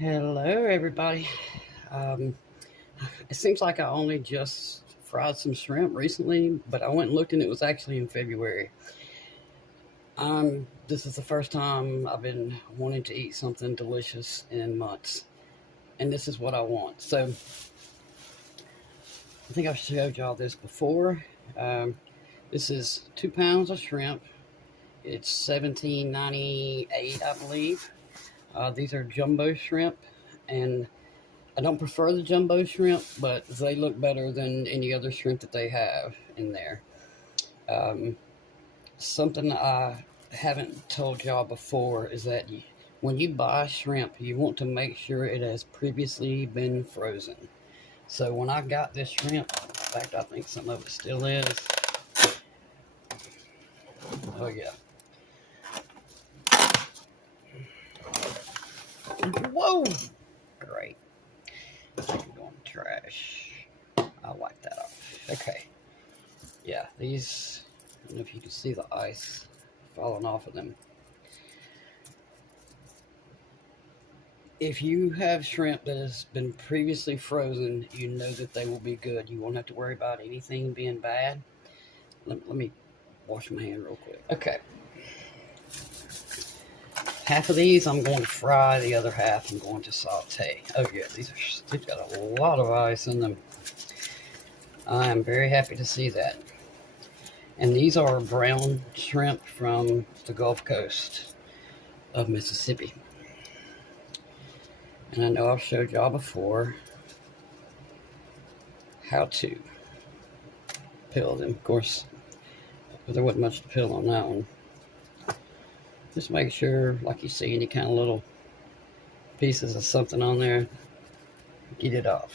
Hello, everybody. Um, it seems like I only just fried some shrimp recently, but I went and looked and it was actually in February. This is the first time I've been wanting to eat something delicious in months, and this is what I want. So I think I've showed y'all this before. Um, this is 2 pounds of shrimp. It's 17.98, I believe. These are jumbo shrimp, and I don't prefer the jumbo shrimp, but they look better than any other shrimp that they have in there. Um, Something I haven't told y'all before is that when you buy shrimp, you want to make sure it has previously been frozen. So when I got this shrimp, in fact, I think some of it still is. Oh, yeah. Whoa! Great. I can go in the trash. I'll wipe that off. Okay. Yeah, these, I don't know if you can see the ice falling off of them. If you have shrimp that has been previously frozen, you know that they will be good. You won't have to worry about anything being bad. Let me wash my hand real quick. Okay. Half of these I'm going to fry, the other half I'm going to saute. Oh yeah, they've got a lot of ice in them. I am very happy to see that. And these are brown shrimp from the Gulf Coast of Mississippi. And I know I've showed y'all before how to peel them. Of course, there wasn't much to peel on that one. Just make sure, like you see any kind of little pieces of something on there, get it off.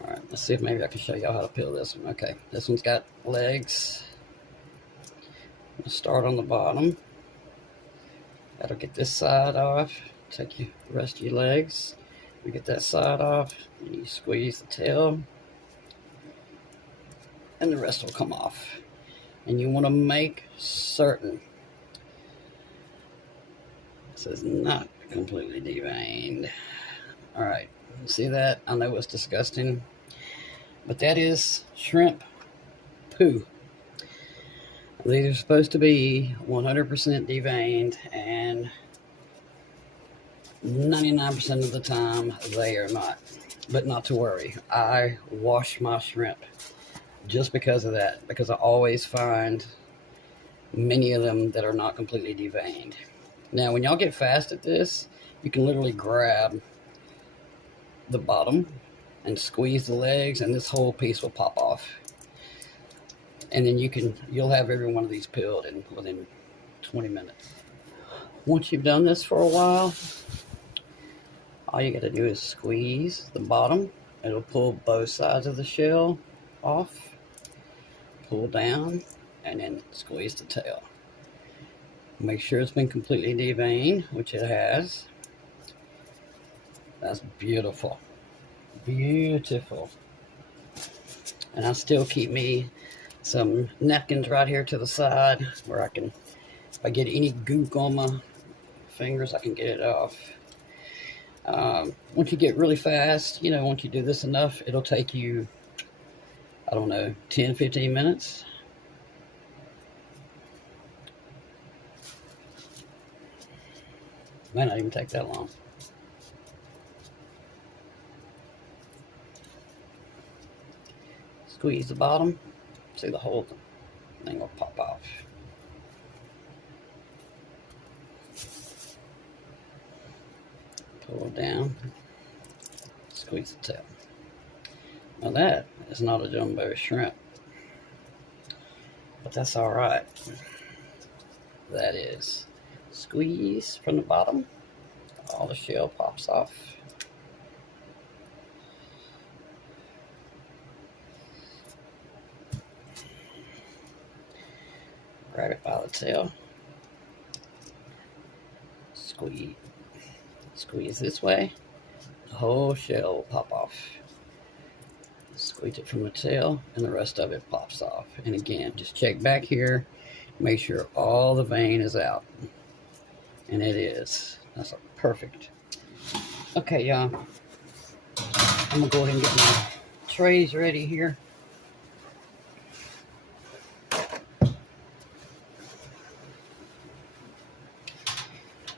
All right, let's see if maybe I can show y'all how to peel this one. Okay, this one's got legs. We'll start on the bottom. That'll get this side off. Take the rest of your legs. We get that side off, and you squeeze the tail, and the rest will come off. And you want to make certain this is not completely deveined. All right, see that? I know it's disgusting, but that is shrimp poo. These are supposed to be 100% deveined, and 99% of the time they are not. But not to worry, I wash my shrimp just because of that, because I always find many of them that are not completely deveined. Now, when y'all get fast at this, you can literally grab the bottom and squeeze the legs, and this whole piece will pop off. And then you'll have every one of these peeled within 20 minutes. Once you've done this for a while, all you got to do is squeeze the bottom. It'll pull both sides of the shell off, pull down, and then squeeze the tail. Make sure it's been completely deveined, which it has. That's beautiful. Beautiful. And I still keep me some napkins right here to the side where I can, if I get any gook on my fingers, I can get it off. Once you get really fast, once you do this enough, it'll take you, I don't know, 10, 15 minutes. Might not even take that long. Squeeze the bottom. See, the whole thing will pop off. Pull it down. Squeeze the tail. Now that is not a jumbo shrimp, but that's all right. That is. Squeeze from the bottom. All the shell pops off. Grab it by the tail. Squeeze this way. The whole shell will pop off. Squeeze it from the tail, and the rest of it pops off. And again, just check back here. Make sure all the vein is out. And it is. That's perfect. Okay, y'all. I'm gonna go ahead and get my trays ready here.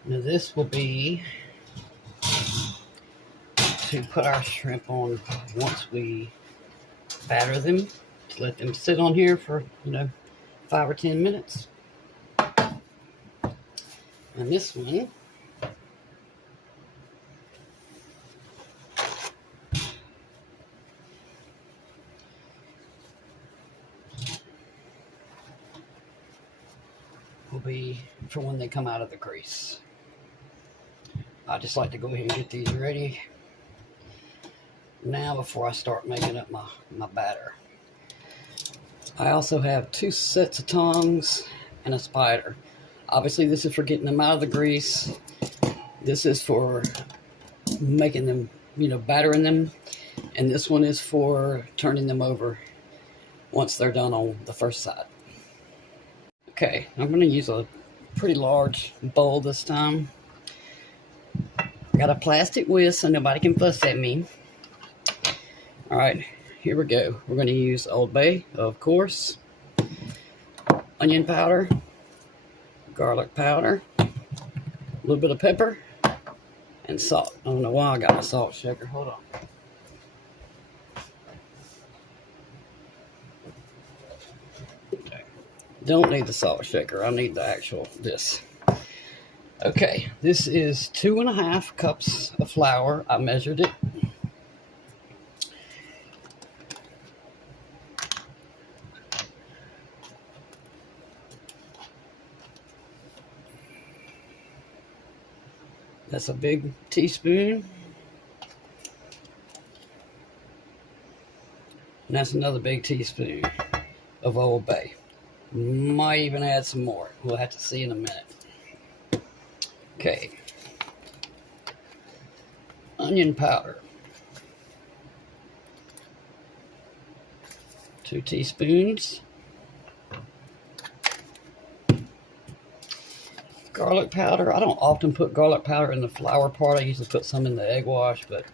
Now this will be to put our shrimp on once we batter them, to let them sit on here for 5 or 10 minutes. And this one will be for when they come out of the grease. I just like to go ahead and get these ready now before I start making up my batter. I also have 2 sets of tongs and a spider. Obviously this is for getting them out of the grease. This is for making them, battering them. And this one is for turning them over once they're done on the first side. Okay, I'm going to use a pretty large bowl this time. I got a plastic whisk so nobody can fuss at me. Alright, here we go. We're going to use Old Bay, of course, onion powder, garlic powder, a little bit of pepper, and salt. I don't know why I got a salt shaker. Hold on. Okay. Don't need the salt shaker. I need the actual this. Okay, this is 2.5 cups of flour. I measured it. That's a big teaspoon. And that's another big teaspoon of Old Bay. Might even add some more. We'll have to see in a minute. Okay. Onion powder. 2 teaspoons. Garlic powder. I don't often put garlic powder in the flour part. I usually put some in the egg wash, but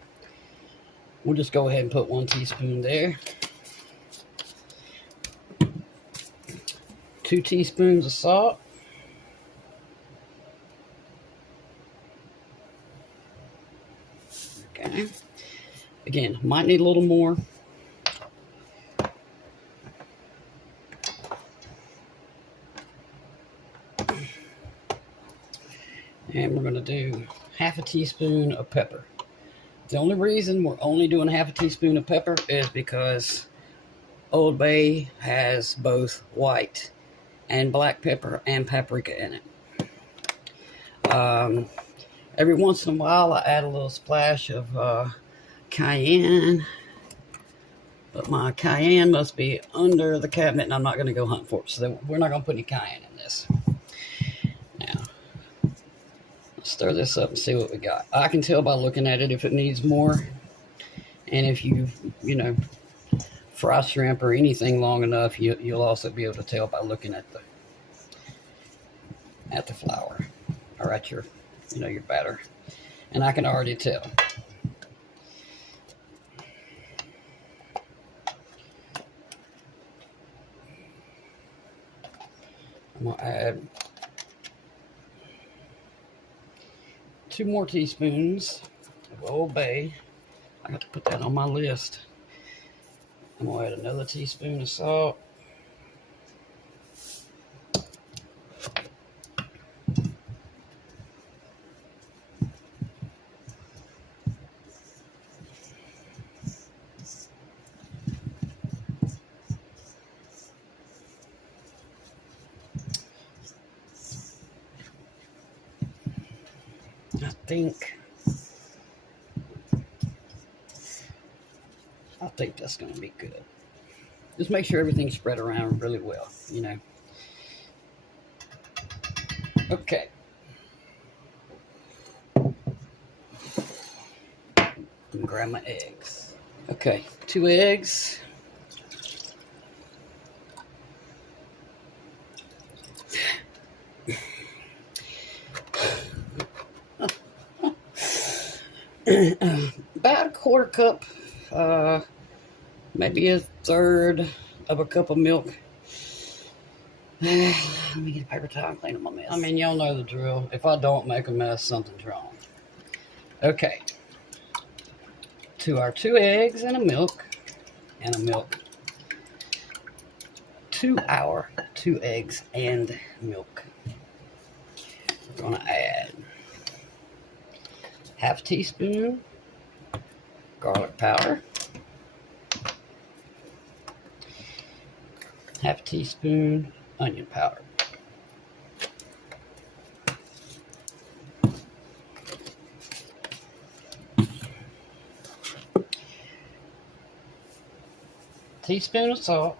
we'll just go ahead and put 1 teaspoon there. 2 teaspoons of salt. Okay. Again, might need a little more. And we're going to do 1/2 teaspoon of pepper. The only reason we're only doing 1/2 teaspoon of pepper is because Old Bay has both white and black pepper and paprika in it. Every once in a while I add a little splash of cayenne, but my cayenne must be under the cabinet and I'm not going to go hunt for it, so we're not going to put any cayenne in this. Now, let's stir this up and see what we got. I can tell by looking at it if it needs more, and if you fry shrimp or anything long enough, you'll also be able to tell by looking at the flour or at your your batter. And I can already tell. I'm gonna add 2 more teaspoons of Old Bay. I got to put that on my list. I'm gonna add another teaspoon of salt. I think that's going to be good. Just make sure everything's spread around really well, Okay. I'm gonna grab my eggs. Okay, 2 eggs. About a quarter cup, maybe a third of a cup of milk. Let me get a paper towel and clean up my mess. I mean, y'all know the drill. If I don't make a mess, something's wrong. Okay. To our 2 eggs and a milk, 2 our 2 eggs and milk. We're gonna add half teaspoon garlic powder, half teaspoon onion powder, teaspoon of salt,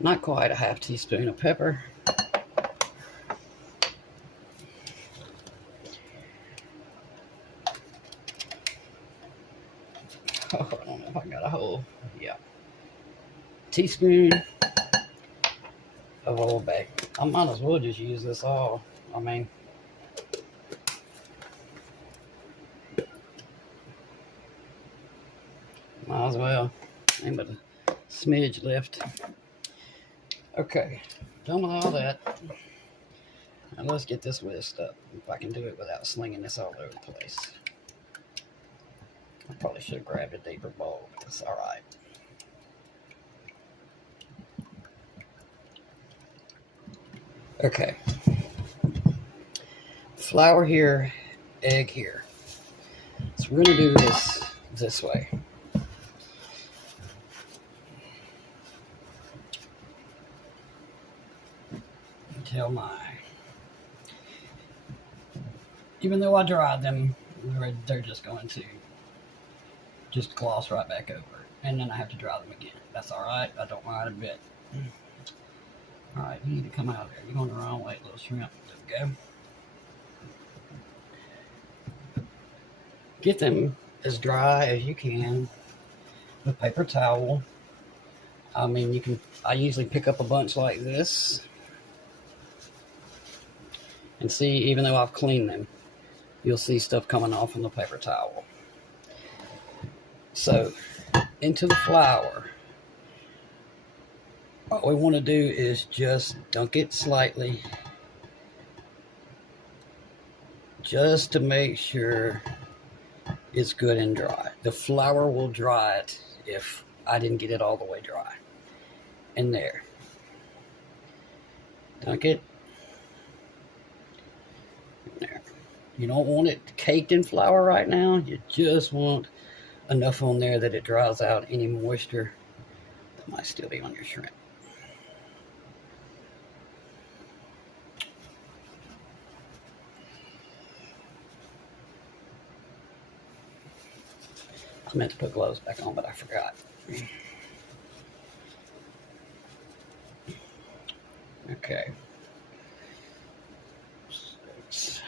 not quite a half teaspoon of pepper, oh, I don't know if I got a whole, yeah, teaspoon of Old Bay. I might as well just use this all. I mean, might as well. Ain't but a smidge left. Okay, done with all that. Now let's get this whisked up. If I can do it without slinging this all over the place. I probably should have grabbed a deeper bowl, but it's all right. Okay. Flour here, egg here. So we're going to do this way. Until even though I dried them, they're just going to just gloss right back over. And then I have to dry them again. That's all right. I don't mind a bit. All right, you need to come out of there. You're going the wrong way, little shrimp. There we go. Get them as dry as you can with paper towel. I mean, I usually pick up a bunch like this. And see, even though I've cleaned them, you'll see stuff coming off on the paper towel. So, into the flour. All we want to do is just dunk it slightly, just to make sure it's good and dry. The flour will dry it if I didn't get it all the way dry. And there. Dunk it. There. You don't want it caked in flour right now. You just want enough on there that it dries out any moisture that might still be on your shrimp. I meant to put gloves back on, but I forgot. Okay. 6,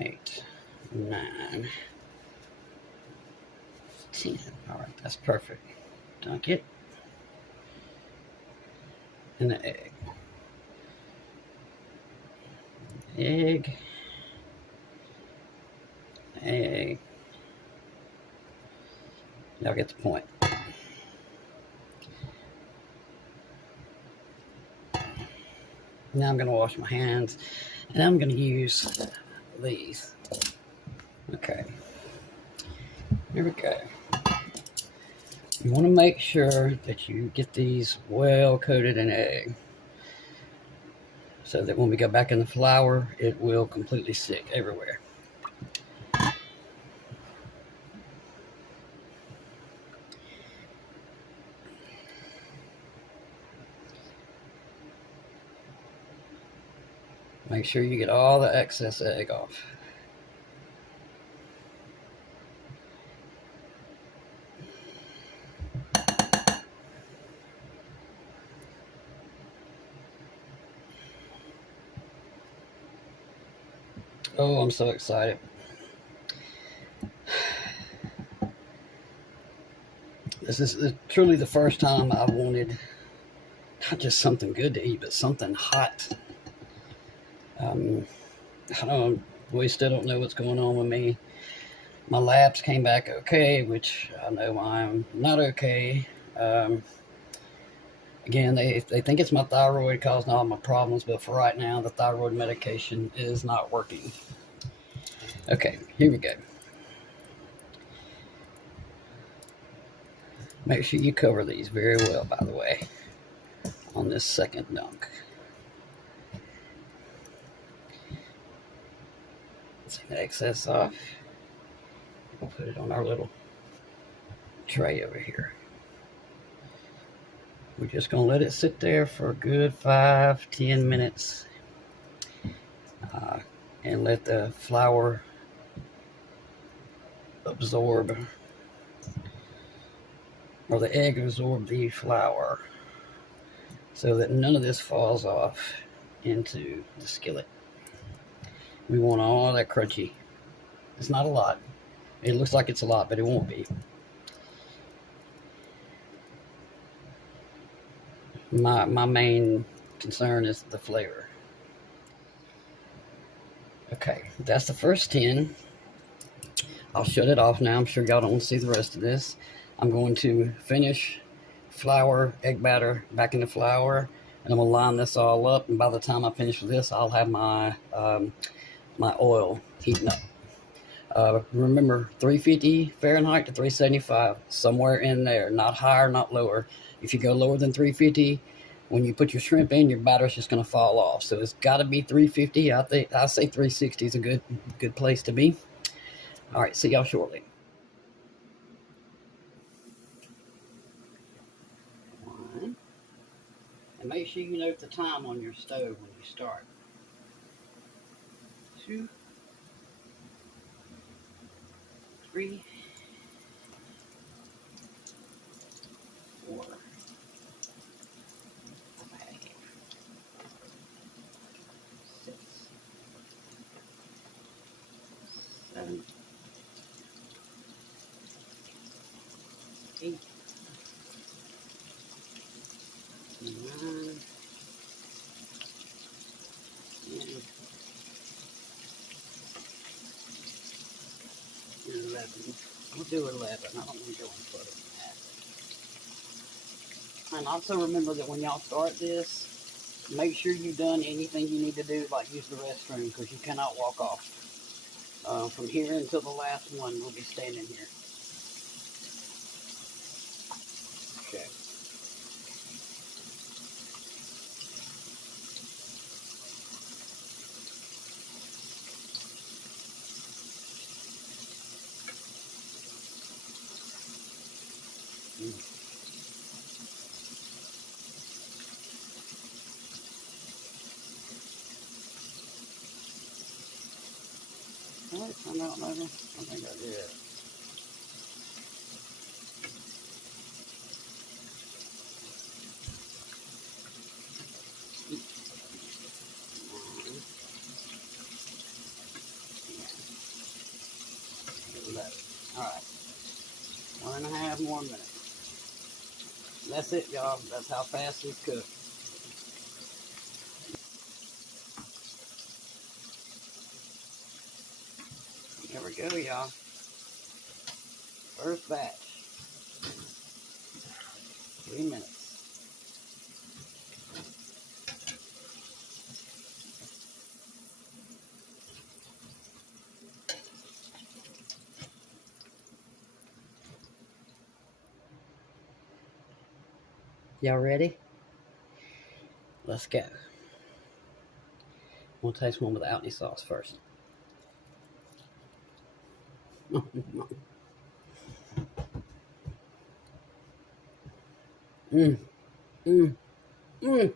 8, 9, 10. All right, that's perfect. Dunk it. And the egg. Egg. Egg. Y'all get the point. Now I'm going to wash my hands, and I'm going to use these. Okay. Here we go. You want to make sure that you get these well coated in egg, so that when we go back in the flour, it will completely stick everywhere. Make sure you get all the excess egg off. Oh, I'm so excited. This is truly the first time I wanted not just something good to eat, but something hot. I don't. We still don't know what's going on with me. My labs came back okay, which I know I'm not okay. Again, they think it's my thyroid causing all my problems, but for right now, the thyroid medication is not working. Okay, here we go. Make sure you cover these very well, by the way, on this second dunk. Take the excess off. We'll put it on our little tray over here. We're just going to let it sit there for a good 5-10 minutes and let the flour absorb, or the egg absorb the flour, so that none of this falls off into the skillet. We want all that crunchy. It's not a lot. It looks like it's a lot, but it won't be. My main concern is the flavor. Okay, that's the first 10. I'll shut it off now. I'm sure y'all don't want to see the rest of this. I'm going to finish flour, egg batter back in the flour, and I'm going to line this all up. And by the time I finish with this, I'll have my my oil heating up. Remember, 350 Fahrenheit to 375, somewhere in there, not higher, not lower. If you go lower than 350, when you put your shrimp in, your batter's just going to fall off. So it's got to be 350. I say 360 is a good place to be. All right, see y'all shortly. One. And make sure you note the time on your stove when you start. 2, 3, 4, 5, 6, 7, 8, 9, 10, 11. We'll do 11. I don't want to go any further than that. And also remember that when y'all start this, make sure you've done anything you need to do, like use the restroom, because you cannot walk off. From here until the last one, we'll be standing here. Okay. All right, I'm out, maybe. I think I did. All right, 1.5 more minutes. That's it, y'all. That's how fast this cooks. Here we go, y'all. First batch. 3 minutes. Y'all ready? Let's go. We'll taste one without any sauce first. Mmm. Mmm. Mmm.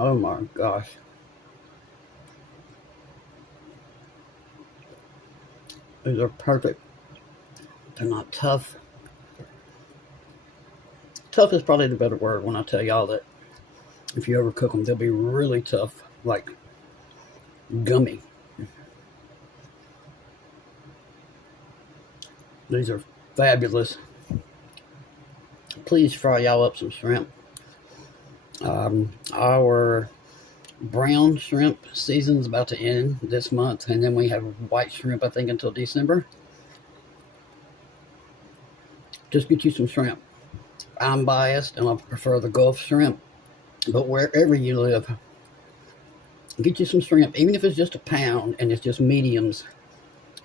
Oh my gosh. These are perfect. They're not tough. Tough is probably the better word when I tell y'all that if you ever cook them, they'll be really tough, like gummy. These are fabulous. Please fry y'all up some shrimp. Our brown shrimp season's about to end this month, and then we have white shrimp, I think, until December. Just get you some shrimp. I'm biased, and I prefer the Gulf shrimp, but wherever you live, get you some shrimp, even if it's just a pound and it's just mediums.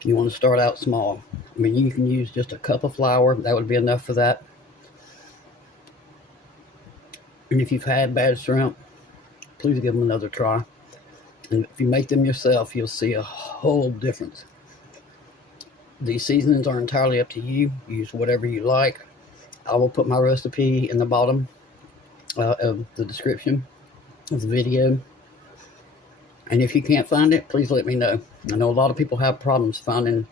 You want to start out small. I mean, you can use just a cup of flour. That would be enough for that. And if you've had bad shrimp, please give them another try. And if you make them yourself, you'll see a whole difference. These seasonings are entirely up to you. Use whatever you like. I will put my recipe in the bottom of the description of the video. And if you can't find it, please let me know. I know a lot of people have problems finding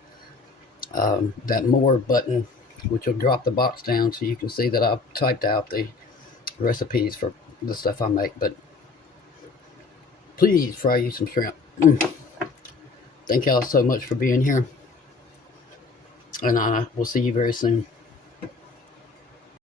that more button, which will drop the box down so you can see that I've typed out the recipes for the stuff I make. But please fry you some shrimp. Thank y'all so much for being here. And I will see you very soon.